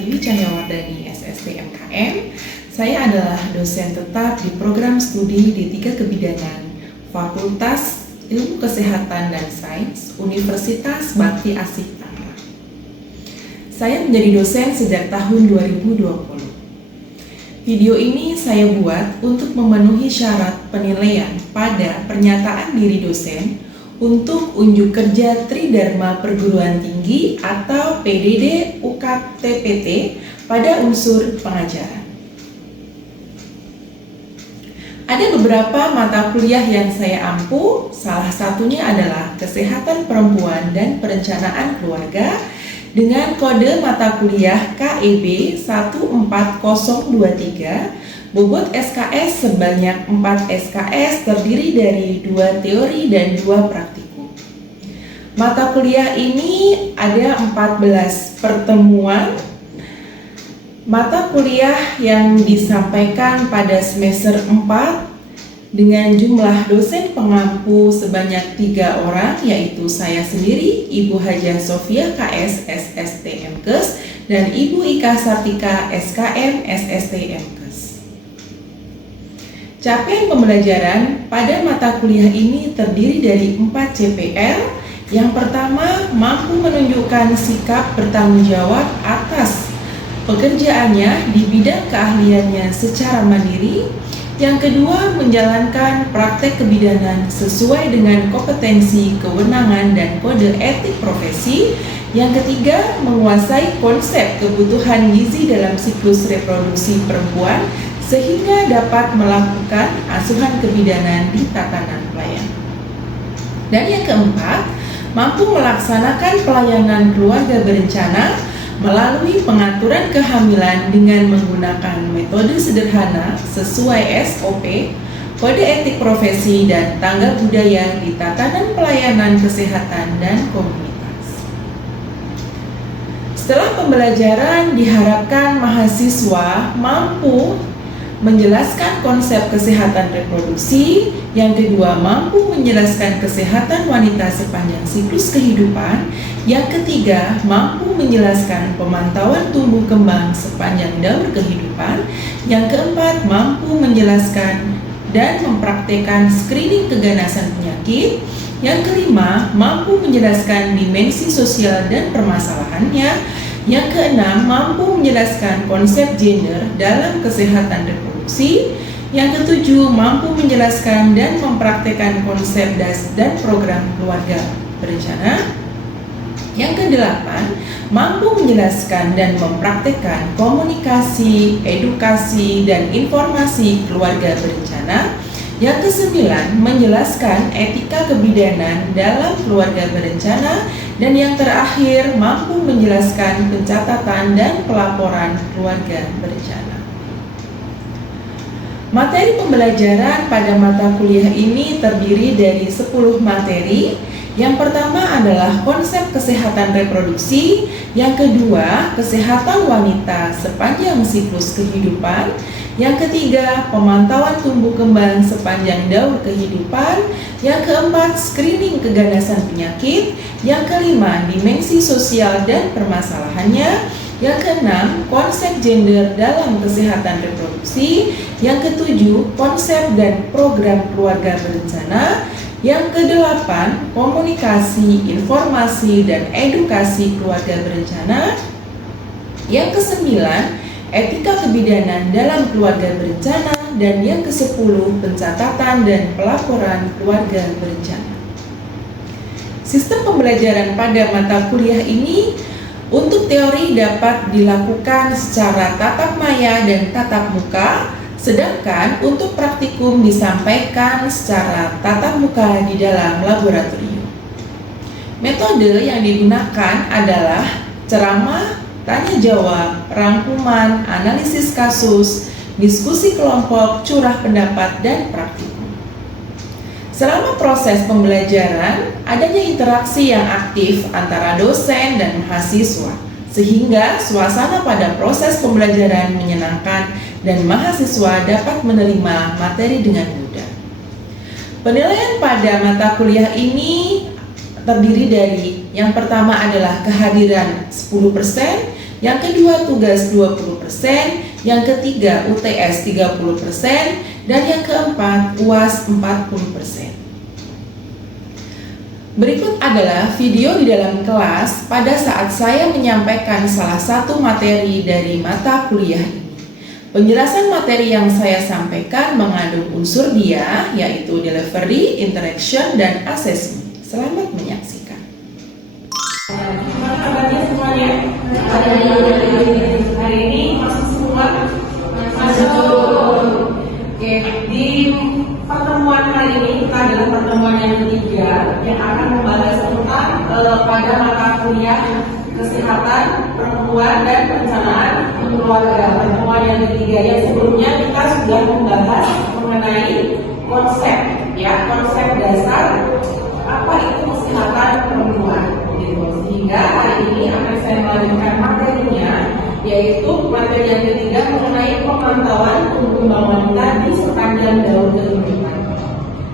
Pratiwi Cahyawardani, SST MKM. Saya adalah dosen tetap di program studi D3 Kebidanan, Fakultas Ilmu Kesehatan dan Sains, Universitas Bakti Asih Tangerang. Saya menjadi dosen sejak tahun 2020. Video ini saya buat untuk memenuhi syarat penilaian pada pernyataan diri dosen untuk unjuk kerja Tridharma Perguruan Tinggi atau PDD UKT PT pada unsur pengajaran. Ada beberapa mata kuliah yang saya ampu, salah satunya adalah Kesehatan Perempuan dan Perencanaan Keluarga dengan kode mata kuliah KEB 14023, bobot SKS sebanyak 4 SKS terdiri dari 2 teori dan 2 praktikum. Mata kuliah ini ada 14 pertemuan mata kuliah yang disampaikan pada semester 4 dengan jumlah dosen pengampu sebanyak 3 orang, yaitu saya sendiri, Ibu Hajah Sofia KS SST MKes dan Ibu Ika Sartika SKM SST MKes. Capaian pembelajaran pada mata kuliah ini terdiri dari 4 CPR. Yang pertama, mampu menunjukkan sikap bertanggung jawab atas pekerjaannya di bidang keahliannya secara mandiri. Yang kedua, menjalankan praktek kebidanan sesuai dengan kompetensi, kewenangan, dan kode etik profesi. Yang ketiga, menguasai konsep kebutuhan gizi dalam siklus reproduksi perempuan sehingga dapat melakukan asuhan kebidanan di tatanan pelayanan. Dan yang keempat, mampu melaksanakan pelayanan keluarga berencana melalui pengaturan kehamilan dengan menggunakan metode sederhana sesuai SOP, kode etik profesi, dan tangga budaya di tatanan pelayanan kesehatan dan komunitas. Setelah pembelajaran, diharapkan mahasiswa mampu menjelaskan konsep kesehatan reproduksi, yang kedua mampu menjelaskan kesehatan wanita sepanjang siklus kehidupan, yang ketiga mampu menjelaskan pemantauan tumbuh kembang sepanjang daur kehidupan, yang keempat mampu menjelaskan dan mempraktekkan screening keganasan penyakit, yang kelima mampu menjelaskan dimensi sosial dan permasalahannya, yang keenam mampu menjelaskan konsep gender dalam kesehatan reproduksi, yang ketujuh mampu menjelaskan dan mempraktekkan konsep DAS dan program keluarga berencana, yang kedelapan mampu menjelaskan dan mempraktekkan komunikasi, edukasi, dan informasi keluarga berencana, yang kesembilan menjelaskan etika kebidanan dalam keluarga berencana, dan yang terakhir mampu menjelaskan pencatatan dan pelaporan keluarga berencana. Materi pembelajaran pada mata kuliah ini terdiri dari 10 materi. Yang pertama adalah konsep kesehatan reproduksi, yang kedua kesehatan wanita sepanjang siklus kehidupan, yang ketiga pemantauan tumbuh kembang sepanjang daur kehidupan, yang keempat screening keganasan penyakit, yang kelima dimensi sosial dan permasalahannya, yang keenam konsep gender dalam kesehatan reproduksi, yang ketujuh konsep dan program keluarga berencana, yang kedelapan komunikasi, informasi, dan edukasi keluarga berencana, yang kesembilan etika kebidanan dalam keluarga berencana, dan yang ke-10 pencatatan dan pelaporan keluarga berencana. Sistem pembelajaran pada mata kuliah ini untuk teori dapat dilakukan secara tatap maya dan tatap muka, sedangkan untuk praktikum disampaikan secara tatap muka di dalam laboratorium. Metode yang digunakan adalah ceramah, tanya jawab, rangkuman, analisis kasus, diskusi kelompok, curah pendapat, dan praktikum. Selama proses pembelajaran, adanya interaksi yang aktif antara dosen dan mahasiswa, sehingga suasana pada proses pembelajaran menyenangkan dan mahasiswa dapat menerima materi dengan mudah. Penilaian pada mata kuliah ini terdiri dari yang pertama adalah kehadiran 10%, yang kedua tugas 20%, yang ketiga UTS 30%, dan yang keempat UAS 40%. Berikut adalah video di dalam kelas pada saat saya menyampaikan salah satu materi dari mata kuliah ini. Penjelasan materi yang saya sampaikan mengandung unsur dia, yaitu delivery, interaction, dan assessment. Selamat menyaksikan. Gimana kabarnya semuanya? Hari ini masuk semua? Masuk. Oke, di pertemuan hari ini kita adalah pertemuan yang ketiga yang akan membahas tentang pada mata kuliah kesehatan perempuan dan perencanaan keluarga. Pertemuan yang ketiga yang sebelumnya kita sudah membahas mengenai konsep dasar apa itu kesehatan perempuan. Sehingga hari ini akan saya melanjutkan materinya, yaitu materi yang ketiga mengenai pemantauan tumbuh kembang wanita di sepanjang daur kehidupan.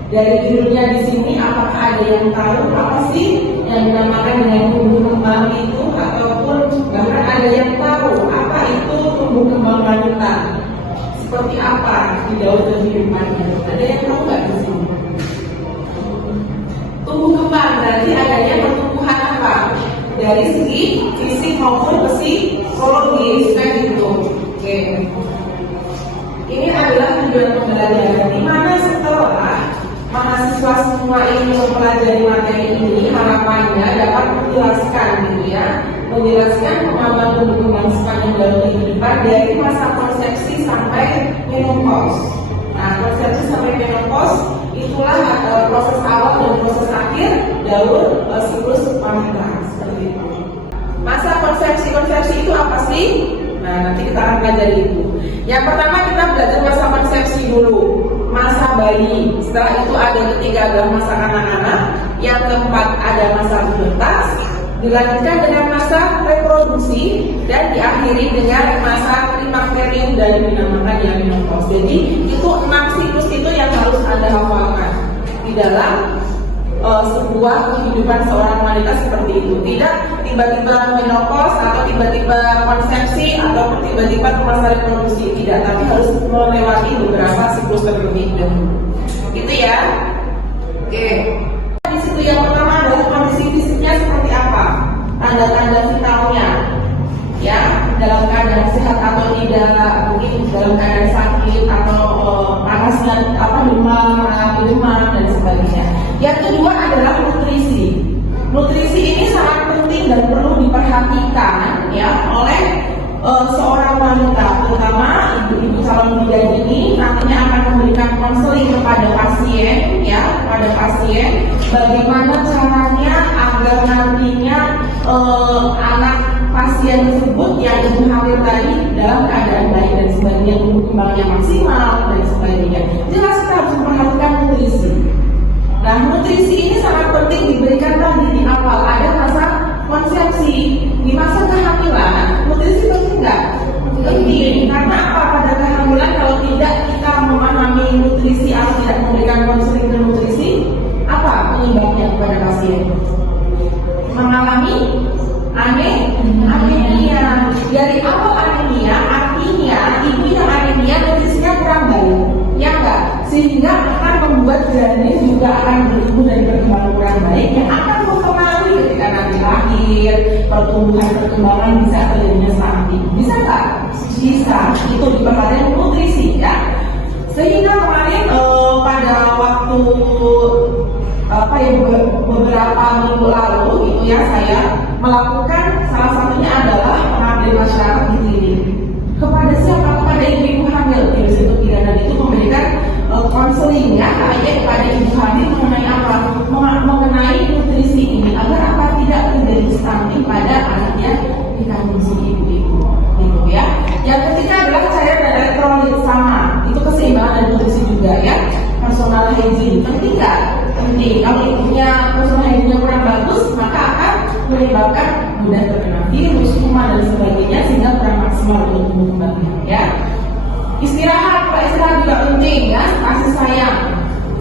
Dari judulnya di sini, apakah ada yang tahu apa sih yang dinamakan dengan tumbuh kembang itu, ataupun bahkan ada yang tahu apa itu tumbuh kembang wanita? Seperti apa di daur kehidupannya? Ada yang tahu nggak di sini? Tumbuh kembang berarti adanya pertumbuhan apa? Dari segi fisik maupun psikologis, kan gitu. Oke. Ini adalah tujuan pembelajaran di mana setelah mahasiswa semua ini mempelajari materi ini, harapannya dapat menjelaskan gitu ya, menjelaskan pemahaman tumbuh kembang sepanjang daur kehidupan dari masa konsepsi sampai menopause. Nah, konsepsi sampai menopause itulah proses awal dan proses akhir daur siklus wanita. Seperti itu. Masa konsepsi itu apa sih? Nah, nanti kita akan belajar itu. Yang pertama kita belajar masa konsepsi dulu, masa bayi. Setelah itu ada ketiga adalah masa kanak-kanak. Yang keempat ada masa pubertas. Dilanjutkan dengan masa reproduksi dan diakhiri dengan masa klimakterium dan dinamakan yang menopause. Jadi itu 6 siklus itu yang harus Anda hafalkan di dalam sebuah kehidupan seorang wanita seperti itu. Tidak tiba-tiba menopause atau tiba-tiba konsepsi atau tiba-tiba masa reproduksi, tidak, tapi harus melewati beberapa siklus terlebih dahulu. Gitu ya. Oke. Di situ yang pertama adalah kondisi fisiknya seperti apa, tanda-tanda vitalnya, ya, dalam keadaan sehat atau tidak, mungkin dalam keadaan sakit atau panasnya demam dan sebagainya. Yang kedua adalah nutrisi. Nutrisi ini sangat penting dan perlu diperhatikan ya oleh seorang wanita, terutama ibu-ibu calon bidan ini nantinya akan memberikan konseling kepada pasien, ya, kepada pasien bagaimana caranya agar nantinya anak pasien tersebut yang ibu hamil tadi dalam keadaan baik dan sebagainya, tumbuh kembangnya maksimal dan sebagainya. Jelas kita harus memperhatikan nutrisi. Nah, nutrisi ini sangat penting diberikan tadi di awal. Ada masa konsepsi, di masa kehamilan, nutrisi penting nggak? Penting. Karena apa? Pada kehamilan kalau tidak kita memahami nutrisi atau tidak memberikan konseling ke nutrisi, apa penyebabnya kepada pasien? Mengalami anemia. Dari awal anemia, artinya ibu yang anemia nutrisinya kurang baik, ya enggak? Sehingga akan membuat janin juga akan bertumbuh dan berkembang kurang baik, yang akan mempengaruhi ketika nanti lahir, perkembangan bisa terjadinya stunting. Bisa nggak? Bisa. Itu diperhatikan nutrisi, ya. Sehingga kemarin pada waktu beberapa minggu lalu itu ya, saya melakukan salah satunya adalah pengabdian masyarakat di klinik. Kepada siapa? Kepada ibu-ibu hamil. Di situ pidana itu memberikan konseling ya, kepada ibu hamil mengenai apa? Mengenai nutrisi ini agar apa tidak terjadi stunting pada anaknya di kandung si ibu-ibu. Gitu ya. Yang ketiga adalah cairan dan elektrolit, sama. Itu keseimbangan dan nutrisi juga ya. Personal hygiene penting nggak? Penting. Kalau ibunya personal hygiene kurang bagus, maka akan menyebabkan mudah terkena virus, kuman dan sebagainya, sehingga kurang maksimal untuk tumbuh kembangnya. Ya. Istirahat juga penting ya. Kasih sayang,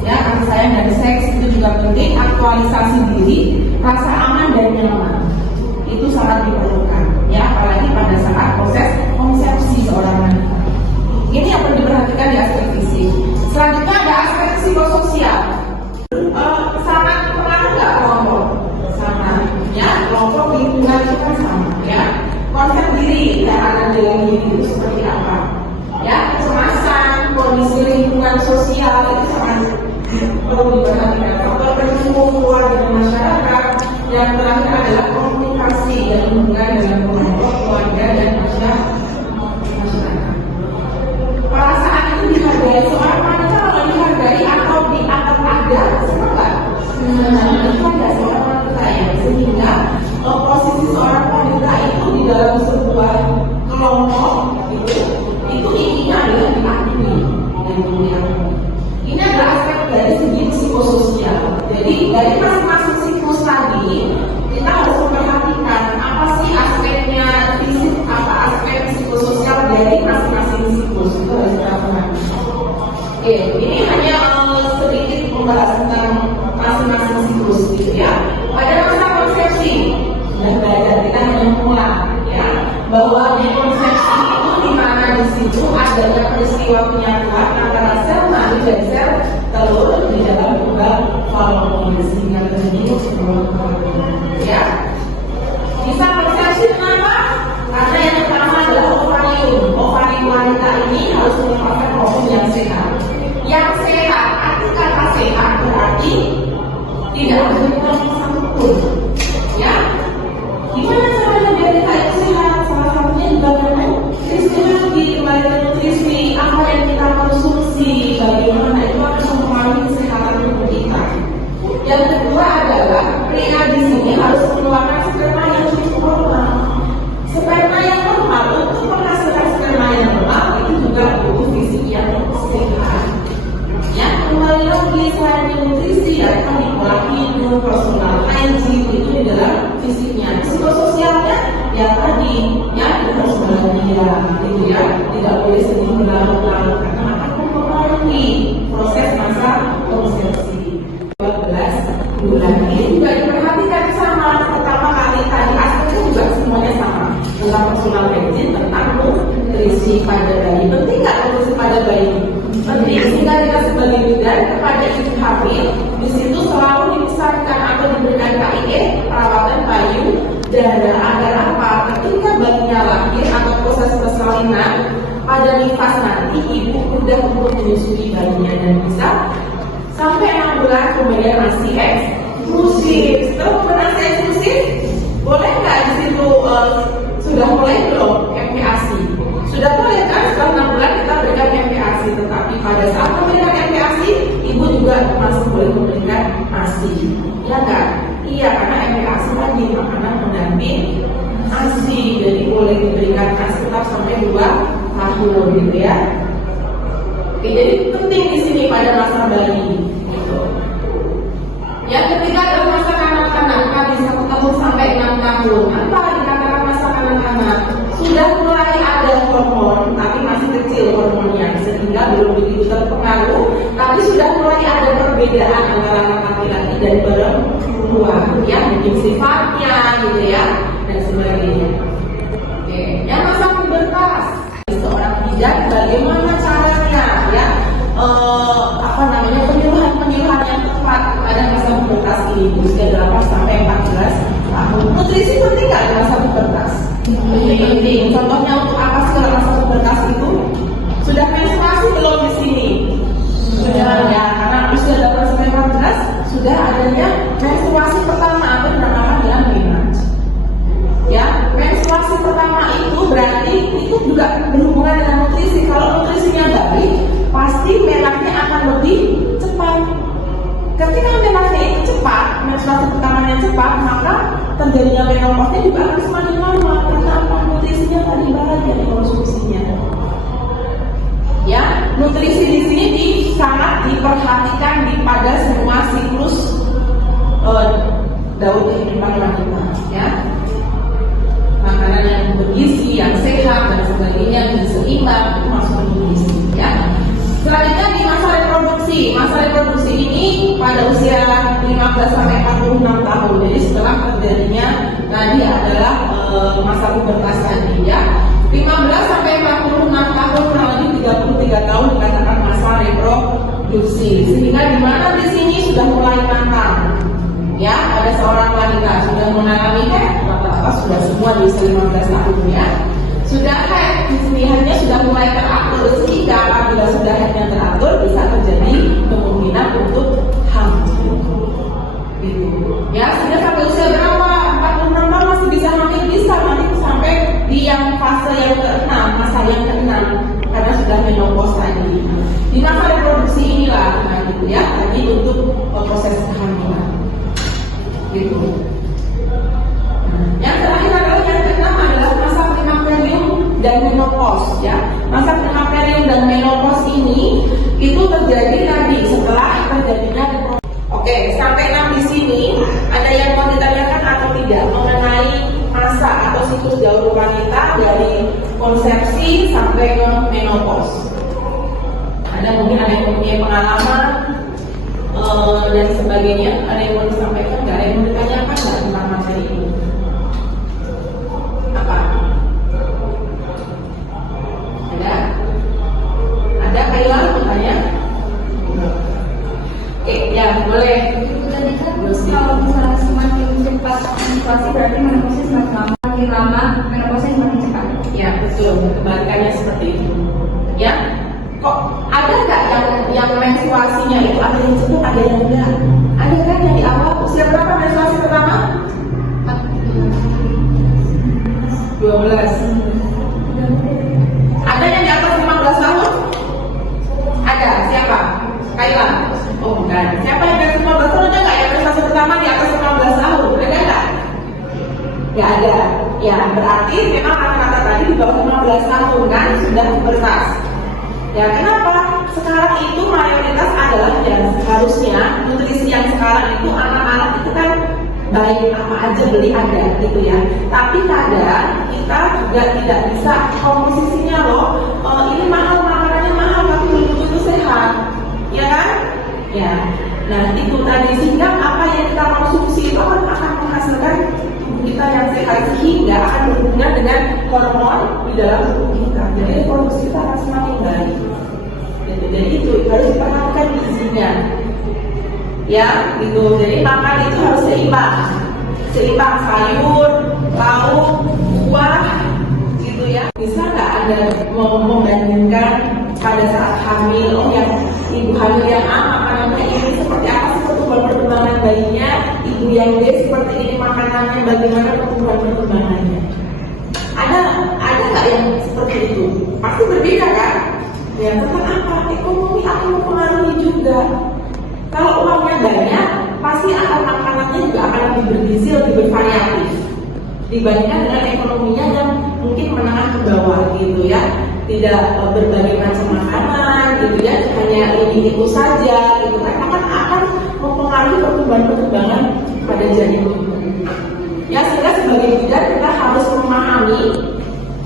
ya, kasih sayang dan seks itu juga penting. Aktualisasi diri, rasa aman dan nyaman itu sangat diperlukan. Ya, apalagi pada proses konsepsi seorang wanita. Ini yang perlu diperhatikan di aspek fisik. Selanjutnya ada aspek psikososial. Sangat pengaruh nggak kelompok? Sama, ya. Kelompok lingkungan itu kan sama, ya. Konsep diri dan akan dalam diri itu seperti apa? Ya, kecemasan, kondisi lingkungan sosial itu sangat perlu diperhatikan. Faktor pendukung keluarga dan masyarakat. Yang terakhir adalah komunikasi dan hubungan dengan kelompok, keluarga dan masyarakat. Perasaan itu dihargai seorang wanita, kalau dihargai atau dianggap ada, sama nggak? Itu ada seorang wanita ya, sehingga posisi seorang wanita itu di dalam sebuah kelompok itu intinya adalah diakui. Ini adalah aspek dari segi psikososial. Jadi dari masing-masing siklus tadi kita harus memperhatikan apa sih aspeknya fisik, apa aspek psikososial dari masing-masing siklus itu harus kita pahami. Oke, ini hanya sedikit membahas tentang masing-masing siklus gitu ya. Pada masa konsepsi dan belajar kita hanya mengulang ya bahwa di konsepsi itu di mana di situ adanya peristiwa penyatuan antara sel mani dan sel telur di dalam tunggal falopoid sehingga terjadi ya. Bisa konsepsi kenapa? Karena yang pertama adalah ovarium. Ovarium wanita ini harus merupakan hormon yang sehat. Yang sehat, arti kata sehat berarti tidak ada kurang satupun. Ya, gimana caranya biar kita itu sehat? Salah satunya juga dengan nutrisi, kembali ke nutrisi, apa yang kita konsumsi, bagaimana itu akan mempengaruhi kesehatan tubuh kita. Yang kedua adalah pria di sini harus mengeluarkan sperma yang cukup normal. Sperma yang normal untuk menghasilkan sperma yang normal itu juga butuh fisik yang sehat. Ya, kembali lagi selain nutrisi akan diolah hidup, personal hygiene itu di dalam fisiknya. Psikososialnya ya tadi ya kita harus bahagia gitu ya, tidak boleh sedih berlarut-larut karena akan mempengaruhi proses masa konsepsi. 12 bulan ini juga diperhatikan sama pertama kali tadi aspeknya juga semuanya sama tentang personal hygiene, tentang nutrisi pada bayi. Penting nggak nutrisi pada bayi? Penting, sehingga kita sebagai bidan kepada ibu hamil di situ selalu dipesankan atau diberikan KIE perawatan payudara agar apa? Ketika bayinya lahir atau proses persalinan pada nifas nanti ibu mudah untuk menyusui bayinya dan bisa sampai 6 bulan kemudian masih eksklusif. Setelah kemudian masih eksklusif, boleh nggak di situ sudah mulai belum MPASI? Sudah boleh kan setelah 6 bulan kita berikan MPASI, tetapi pada saat memberikan MPASI, ibu juga masih boleh memberikan ASI, ya kan? Iya, karena MPASI tadi makanan pendamping ASI, jadi boleh diberikan ASI tetap sampai 2 tahun, gitu ya. Oke, jadi penting di sini pada masa bayi, gitu. Yang ketiga adalah masa kanak-kanak, tadi 1 tahun sampai 6 tahun. Apa dikatakan masa kanak-kanak? Sudah mulai ada hormon, tapi masih kecil hormonnya, sehingga belum begitu terpengaruh. Tapi sudah mulai ada perbedaan antara laki-laki dan perempuan, ya, mungkin sifatnya, gitu ya, dan sebagainya. Oke, yang masa pubertas, seorang bidan bagaimana caranya, ya, penyuluhan yang tepat pada masa pubertas ini, usia 8 sampai 14 tahun. Nutrisi penting nggak di masa pubertas? Penting. Contohnya untuk apa sih kalau masa pubertas itu? Sudah menstruasi belum di sini? Sudah ya, karena usia 8 sampai 14 sudah adanya menstruasi pertama atau dinamakan dengan menarche. Ya, menstruasi pertama itu berarti itu juga berhubungan dengan nutrisi. Kalau nutrisinya baik, pasti menarche akan lebih cepat. Ketika menarche itu cepat, menstruasi pertamanya cepat, maka terjadinya menopause juga akan semakin lama karena apa? Nutrisinya tadi baik ya konsumsinya. Ya, nutrisi di sini sangat diperhatikan pada semua siklus daur kehidupan wanita. Ya, makanan yang bergizi, yang sehat dan sebagainya, yang seimbang itu masuk nutrisi. Ya. Selanjutnya di masa reproduksi. Masa reproduksi ini pada usia 15 sampai 46 tahun. Jadi setelah terjadinya tadi adalah masa pubertas tadi ya. 15 sampai 46 tahun, kurang lebih 33 tahun dikatakan masa reproduksi. Sehingga di mana di sini sudah mulai matang. Ya, ada seorang wanita sudah mengalami haid, rata-rata sudah semua di usia 15 tahun ya. Sudah haid, haidnya sudah mulai teratur, sehingga apabila sudah haidnya teratur bisa terjadi kemungkinan untuk hamil. Gitu. Ya, sudah sampai usia berapa? 46 tahun masih bisa hamil, bisa nanti sampai di yang fase yang ke-6, masa yang ke-6 karena sudah menopause tadi. Di masa reproduksi inilah, nah gitu ya, tadi untuk proses kehamilan. Gitu. Yang terakhir adalah yang ke-6 adalah masa klimakterium dan menopause ya. Masa klimakterium dan menopause ini itu terjadi tadi setelah terjadinya reproduksi. Oke, sampai 6 di sini ada yang mau ditanyakan atau tidak mengenai masa atau siklus daur wanita dari konsepsi sampai ke menopause. Ada mungkin ada yang mempunyai pengalaman dan sebagainya, ada yang mau disampaikan, nggak ada yang mau ditanyakan nggak tentang materi ini? Apa? Ada Kayla bertanya? Oke, ya boleh. Kalau misalnya semakin cepat menstruasi berarti menopause semakin lama, makin lama menopause semakin cepat. Ya betul, kebalikannya seperti itu. Ya, kok ada nggak yang menstruasinya itu ada yang cepat, ada yang enggak? Ada kan yang di awal usia berapa menstruasi pertama? 12. Ada yang di atas 15 tahun? Ada, siapa? Kayla? Oh bukan. Siapa yang di atas 15 tahun? Ada nggak yang menstruasi pertama di atas 15 tahun? Ada nggak? Nggak ada. Ya berarti memang rata-rata tadi di bawah 15 tahun kan sudah pubertas. Ya kenapa? Sekarang itu mayoritas adalah dan harusnya nutrisi yang sekarang itu anak-anak itu kan baik apa aja beli ada gitu ya. Tapi kadang kita juga tidak bisa komposisinya loh. Ini mahal, makanannya mahal tapi belum tentu sehat, ya kan? Ya. Nah itu tadi sehingga apa yang kita konsumsi itu akan menghasilkan tubuh kita yang sehat sehingga akan berhubungan dengan hormon di dalam tubuh kita. Jadi produksi kita akan semakin baik. Jadi itu harus diperhatikan gizinya. Ya, gitu. Jadi makan itu harus seimbang. Seimbang sayur, lauk, buah, gitu ya. Bisa nggak Anda membandingkan pada saat hamil, oh yang ibu hamil yang A makanannya ini seperti apa sih pertumbuhan bayinya, ibu yang B seperti ini makanannya, bagaimana pertumbuhannya? Ada nggak yang seperti itu? Pasti berbeda kan? Ya tentang apa? Ekonomi akan mempengaruhi juga. Kalau uangnya banyak, pasti akan makanannya juga akan lebih bergizi, lebih bervariatif dibandingkan dengan ekonominya yang mungkin menengah ke bawah gitu ya. Tidak berbagai macam makanan gitu ya, hanya ini itu saja gitu kan, akan mempengaruhi pertumbuhan pada janin tubuh. Ya sehingga sebagai bidan kita harus memahami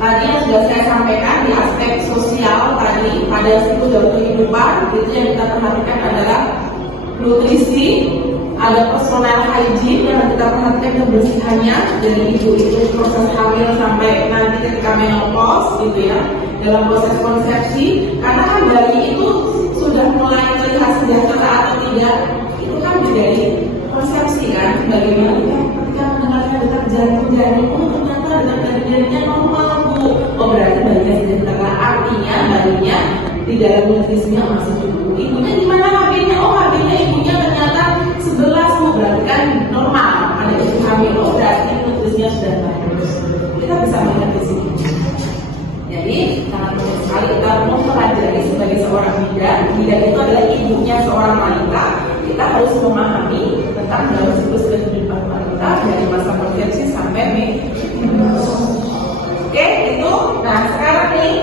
tadi yang sudah saya sampaikan di aspek sosial tadi pada siklus daur kehidupan itu yang kita perhatikan adalah nutrisi, ada personal hygiene yang kita perhatikan kebersihannya dari ibu itu proses hamil sampai nanti ketika menopause gitu ya, dalam proses konsepsi, karena kan bayi itu sudah mulai terlihat sejahtera atau tidak itu kan menjadi konsepsi kan, bagaimana kita ketika mendengarkan detak jantung oh ternyata detak jantungnya normal bu, oh berarti bayinya sejahtera, artinya bayinya di dalam nutrisinya masih cukup. Ibunya gimana hamilnya? Oh hamilnya ibunya ternyata 11 bu, berarti kan normal. Ada ibu hamil, oh berarti nutrisinya sudah bagus. Kita bisa melihat di sini. Jadi sangat penting sekali kita mempelajari sebagai seorang bidan. Bidan itu adalah ibunya seorang wanita. Kita harus memahami tentang dalam siklus kehidupan wanita dari masa konsepsi sampai menopause. Oke, itu. Nah sekarang nih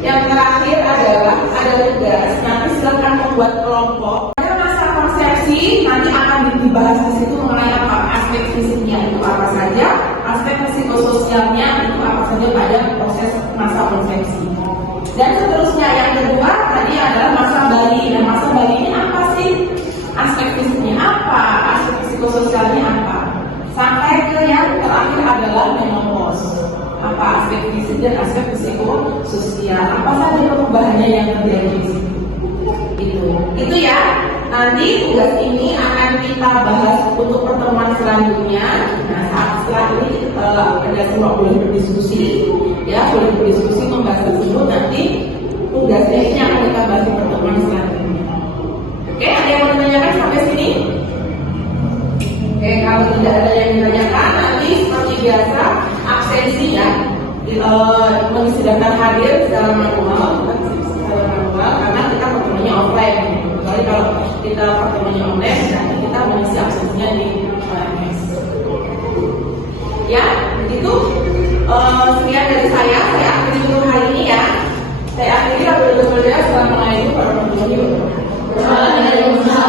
yang terakhir adalah ada tugas. Nanti silakan membuat kelompok. Pada masa konsepsi nanti akan dibahas di situ mengenai apa aspek fisiknya itu apa saja, aspek psikososialnya itu apa saja pada proses masa konsepsi. Dan seterusnya yang kedua tadi adalah masa bayi. Dan masa bayi ini apa sih? Aspek fisiknya apa? Aspek psikososialnya apa? Sampai ke yang terakhir adalah menopause. apa aspek fisik dan aspek psikososial. Apa saja perubahannya yang terjadi di situ? Itu ya. Nanti tugas ini akan kita bahas untuk pertemuan selanjutnya. Nah, setelah ini ada semua boleh berdiskusi, ya boleh berdiskusi membahas tersebut. Nanti tugasnya ini akan kita bahas di pertemuan selanjutnya. Oke, ada yang mau ditanyakan sampai sini? Oke, kalau tidak ada yang ditanyakan, nanti seperti biasa absensi ya, mengisi daftar hadir secara manual, karena kita pertemuannya offline. Kecuali kalau kita pertemuannya online, nanti kita mengisi absensinya di OMS. Ya, itu sekian dari saya akhiri untuk hari ini ya. Saya akhiri. Assalamualaikum warahmatullahi wabarakatuh.